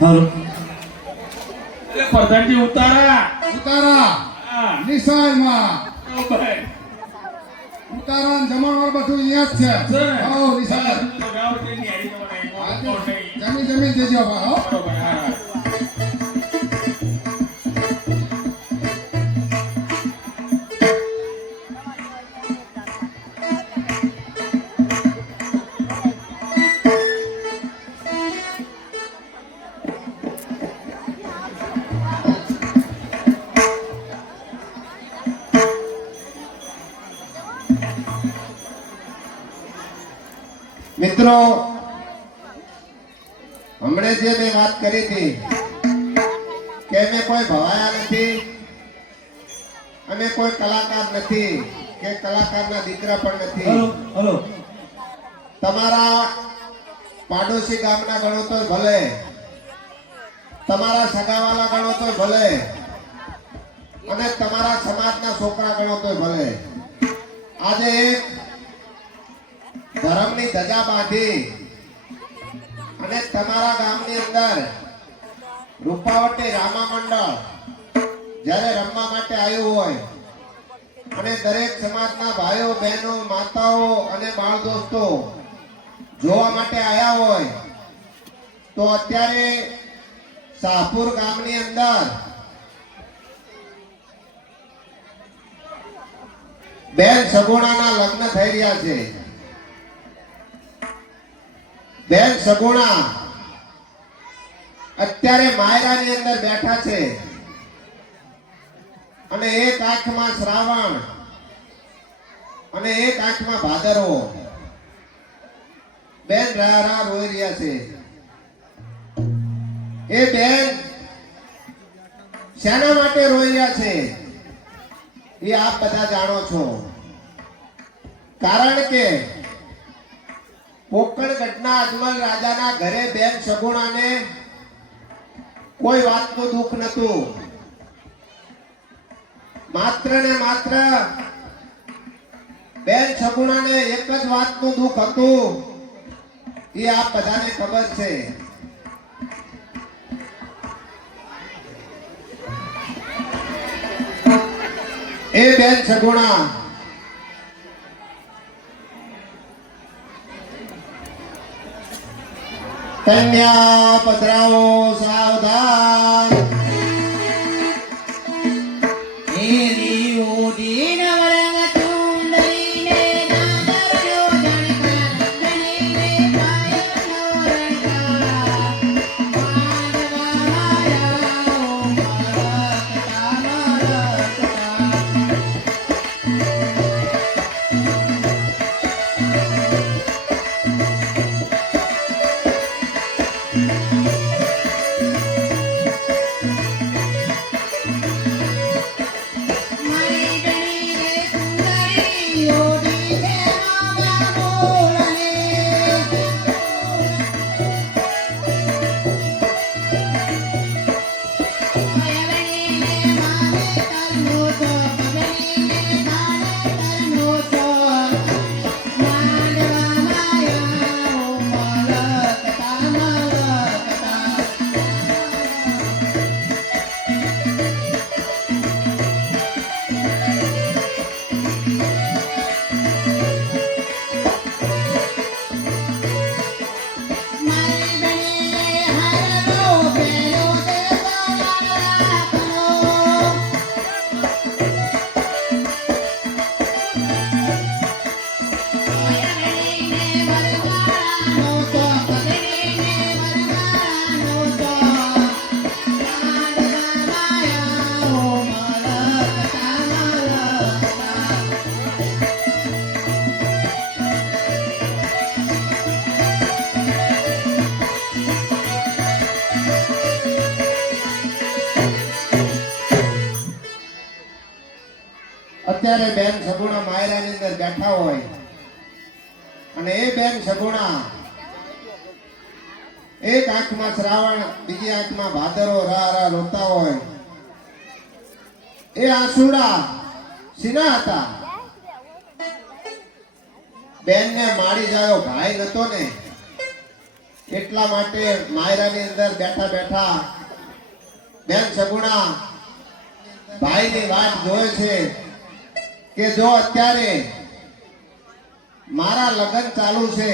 હાલો એટલે પ્રધાનજી ઉતારા ઉતારા હા નિશાળમાં ઓ ભાઈ ઉતારા ને જમણવાર બધું અહીંયા જ છે. છે ને? હો નિશાળ તો ગાવ તેની આઈ તમારે જમી જમી દેજો બા હો. બરોબર હા મિત્રો હમણે જે મેં વાત કરી હતી કે અમે કોઈ ભવાયા નથી, અમે કોઈ કલાકાર નથી કે કલાકારના દીકરા પણ નથી. હાલો હાલો તમારા પાડોશી ગામના ગણો તો ભલે, તમારા સગાવાલા ગણો તો ભલે, અને તમારા સમાજના છોકરા ગણો તો ભલે, આજે એક ધર્મની ધજા બાંધી અને તમારા ગામની અંદર રૂપાવટી રામા મંડળ જ્યારે રમવા માટે આવ્યું હોય અને દરેક સમાજના ભાઈઓ બહેનો માતાઓ અને બાળ દોસ્તો જોવા માટે આવ્યા હોય તો અત્યારે શાહપુર ગામની અંદર બેન સગુણાના લગ્ન થઈ રહ્યા છે. બેન સગુણા અત્યારે માયરાની અંદર બેઠા છે અને એક આંખમાં શ્રાવણ અને એક આંખમાં ભાદરવો. બેન રા રોઈ રહ્યા છે. એ બેન શેના માટે રોઈ રહ્યા છે એ આપ બધા જાણો છો. કારણ કે કોકણગઢના અજમલ રાજાના ઘરે બેન સગુણાને કોઈ વાતનું દુઃખ નતું. માત્ર ને માત્ર બેન સગુણાને એક જ વાતનું દુઃખ હતું એ આપ બધાને ખબર છે. એ બેન સગુણા કન્યા પધરાવો સાવધાન. અત્યારે બેન સગુણા માયરાની અંદર બેઠા હોય અને એ બેન સગુણા એક આંખમાં શ્રાવણ બીજી આંખમાં ભાદરો રા રા રોતા હોય. એ આંસુડા સીના હતા. બેન ને માડી જાયો ભાઈ નતો ને એટલા માટે માયરાની અંદર બેઠા બેઠા બેન સગુણા ભાઈની વાત જોવે છે કે જો અત્યારે મારા લગ્ન ચાલુ છે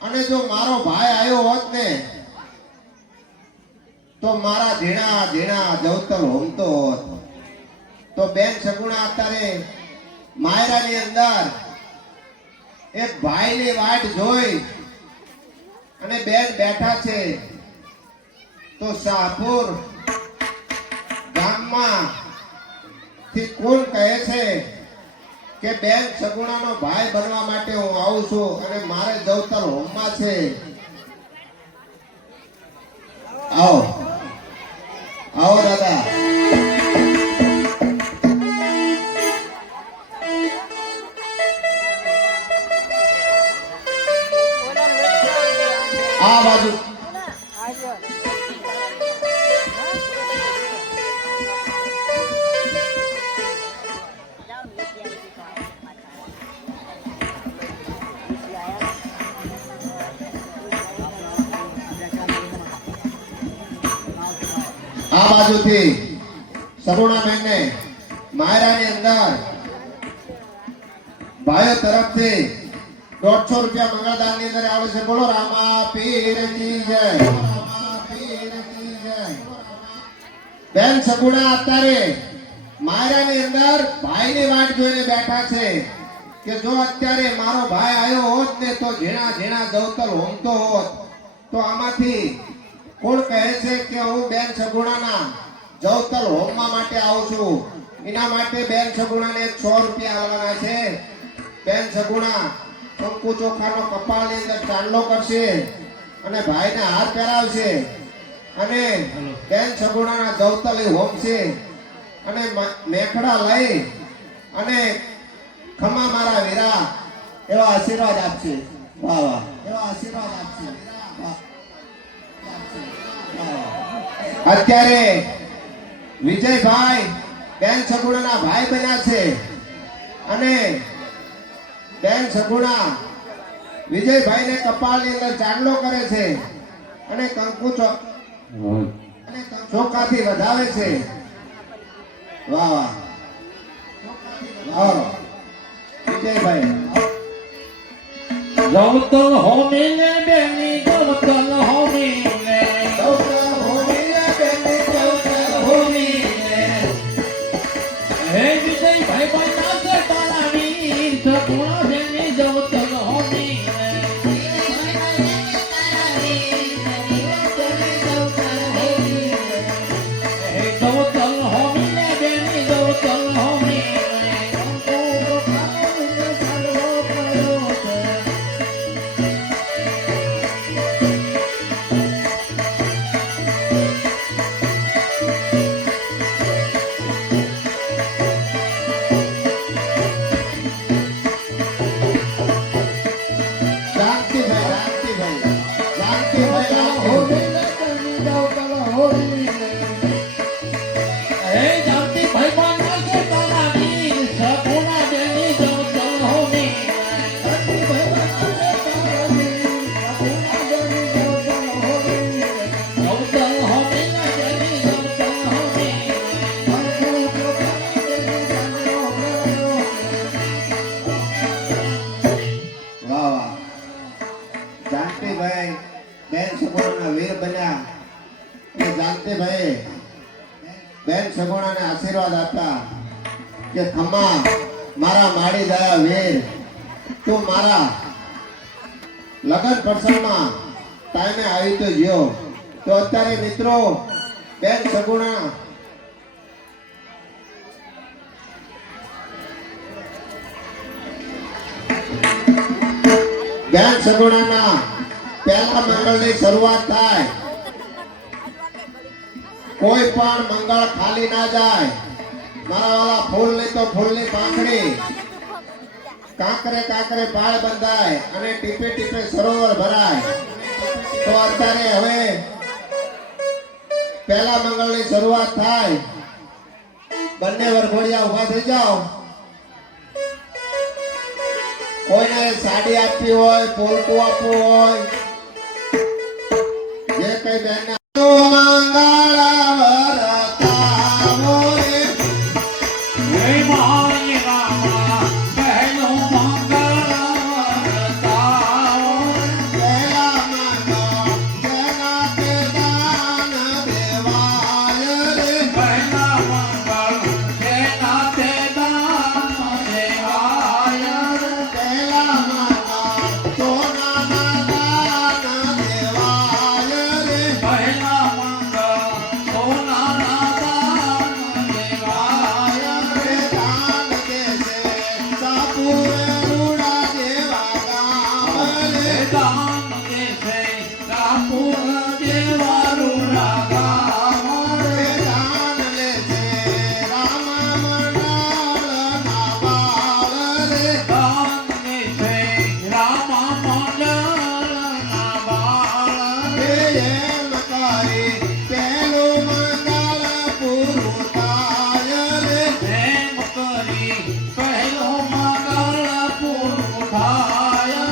અને જો મારો ભાઈ આવ્યો હોત ને તો મારા ધીણા ધીણા જવતલ હોમતો હોત. તો બેન સગુણા અત્યારે માયરાની અંદર એક ભાઈની વાટ જોઈ અને બેન બેઠા છે. તો શાહપુર ગામમાં થી કોણ કહે છે કે બેન સગુણાનો ભાઈ બનવા માટે હું આવું છું અને મારે જવતલ હોમમાં છે. આવો આવો દાદા. આ બાજુ આ બાજુથી સગુણાબેનને માયરાની અંદર ભાઈઓ તરફથી 150 રૂપિયા મંગળદાનની અંદર આવે છે. બોલો રામા પીર કી જય. બેન સગુણા અત્યારે માયરાની અંદર ભાઈની વાટ જોઈને બેઠા છે કે જો અત્યારે મારો ભાઈ આવ્યો હોત ને તો ઝીણા ઝીણા જવતલ હોમતો હોત. તો આમાંથી કોણ કહે છે કે હું બેન સગુણાના જવતલ હોમવા માટે આવું છું. એના માટે બેન સગુણાને 100 રૂપિયા આવવાના છે. બેન સગુણા કંકુ ચોખાનો કપાળની અંદર ચાંદલો કરશે અને ભાઈને હાર પહેરાવશે અને બેન સગુણાના જવતલ હોમશે અને મેખડા લઈ અને ખમા મારા વીરા એવા આશીર્વાદ આપશે. વાહ વાહ, એવા આશીર્વાદ આપશે. વાહ. અત્યારે વિજયભાઈ બેન સગુણાના ભાઈ બન્યા છે અને બેન સગુણા વિજયભાઈને કપાળની અંદર ચાંદલો કરે છે અને કંકુ ચોખાથી વધાવે છે. વાહ વાહ. આવો વિજયભાઈ. જવતલ હોમી ને બેની જવતલ હોમી ને જવતલ હોમી ને બેની જવતલ હોમી ને. હે વિજયભાઈ બન્યા છે તારા વીર સગુણા બેની જવતલ હોમી ને હે જવતલ હોમી ને બેની જવતલ હોમી બેન સગુણાને આશીર્વાદ આપતા કે ખમ્મા મારા માડી દયા વીર તું મારા લગન પ્રસંગમાં ટાઈમે આવી તો જ્યો. તો અત્યારે મિત્રો બેન સગુણા બેન સગુણાના પહેલા મંગળની શરૂઆત થાય. કોઈ પણ મંગળ ખાલી ના જાય. મારા વાળા ફૂલ ની તો ફૂલની પાંખડી, કાંકરે કાંકરે પાળ બંધાય અને ટીપે ટીપે સરોવર ભરાય. તો અત્યારે હવે પહેલા મંગળની શરૂઆત થાય. બંને વરઘોડિયા ઉભા થઈ જાઓ. કોઈને સાડી આપવી હોય, પોલકું આપવું હોય જે કઈ બેન મંગળ વરતાવો રે હે માય રામા પહેલું મંગળ વરતાવો પહેલા મંગળ જેના તે દાન દેવાય રે પહેલા મંગળ જેના તે દાન દેવાય પહેલા મંગળ સોનાના દાન દેવાય રે પહેલા મંગળ સોનાના દાન દેવાય રે દાન દેશે સાપુરે રૂડા જેવા ગામ રે દાન દેશે રાપુર જેવા રૂડા ગામ રે દાન લેશે રામ મંડળના બાળ રે દાન દેશે રામા મંડળના બાળ એમ કરી પહેલું મંગળ પૂરું થાય રે એમ કરી પહેલો મંગળ પૂરું થાય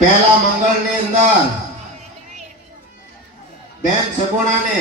પહેલા મંગળ ની અંદર બેન સગુણાને